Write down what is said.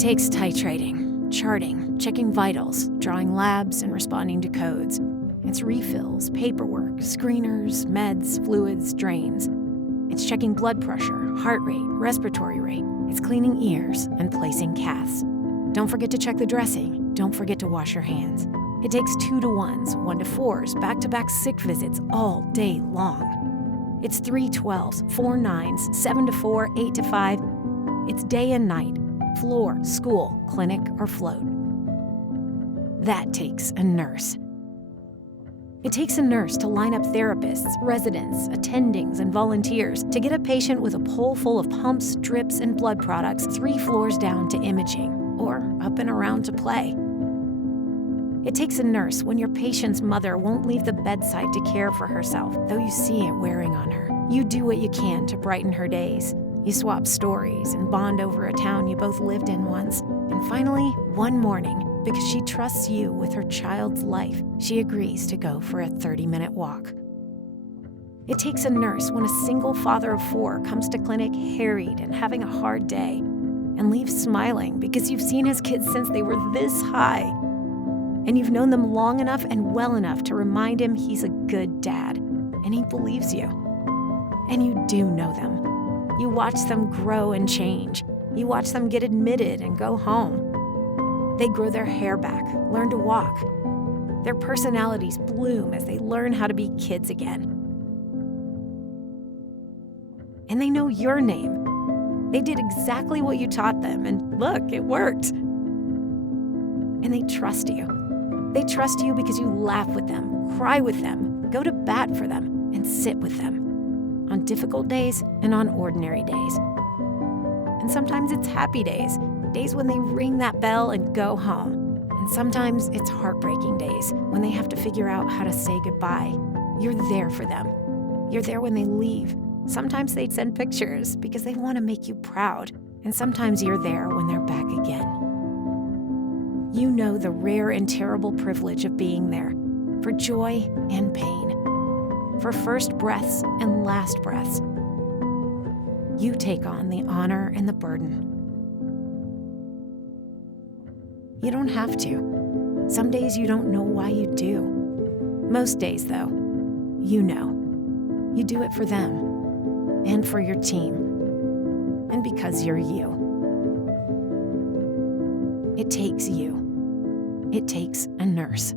takes titrating, charting, checking vitals, drawing labs, and responding to codes. It's refills, paperwork, screeners, meds, fluids, drains. It's checking blood pressure, heart rate, respiratory rate. It's cleaning ears and placing caths. Don't forget to check the dressing. Don't forget to wash your hands. It takes 2-to-1s, 1-to-4s, back-to-back sick visits all day long. It's 3-12s, 4-9s, 7-to-4, 8-to-5. It's day and night, floor, school, clinic, or float. That takes a nurse. It takes a nurse to line up therapists, residents, attendings, and volunteers to get a patient with a pole full of pumps, drips, and blood products 3 floors down to imaging, or up and around to play. It takes a nurse when your patient's mother won't leave the bedside to care for herself, though you see it wearing on her. You do what you can to brighten her days. You swap stories and bond over a town you both lived in once. And finally, one morning, because she trusts you with her child's life, she agrees to go for a 30-minute walk. It takes a nurse when a single father of 4 comes to clinic harried and having a hard day and leaves smiling because you've seen his kids since they were this high. And you've known them long enough and well enough to remind him he's a good dad, and he believes you. And you do know them. You watch them grow and change. You watch them get admitted and go home. They grow their hair back, learn to walk. Their personalities bloom as they learn how to be kids again. And they know your name. They did exactly what you taught them, and look, it worked. And they trust you. They trust you because you laugh with them, cry with them, go to bat for them, and sit with them. On difficult days and on ordinary days. And sometimes it's happy days, days when they ring that bell and go home. And sometimes it's heartbreaking days when they have to figure out how to say goodbye. You're there for them. You're there when they leave. Sometimes they send pictures because they want to make you proud. And sometimes you're there when they're back again. You know the rare and terrible privilege of being there, for joy and pain, for first breaths and last breaths. You take on the honor and the burden. You don't have to. Some days you don't know why you do. Most days, though, you know. You do it for them and for your team, and because you're you. It takes you. It takes a nurse.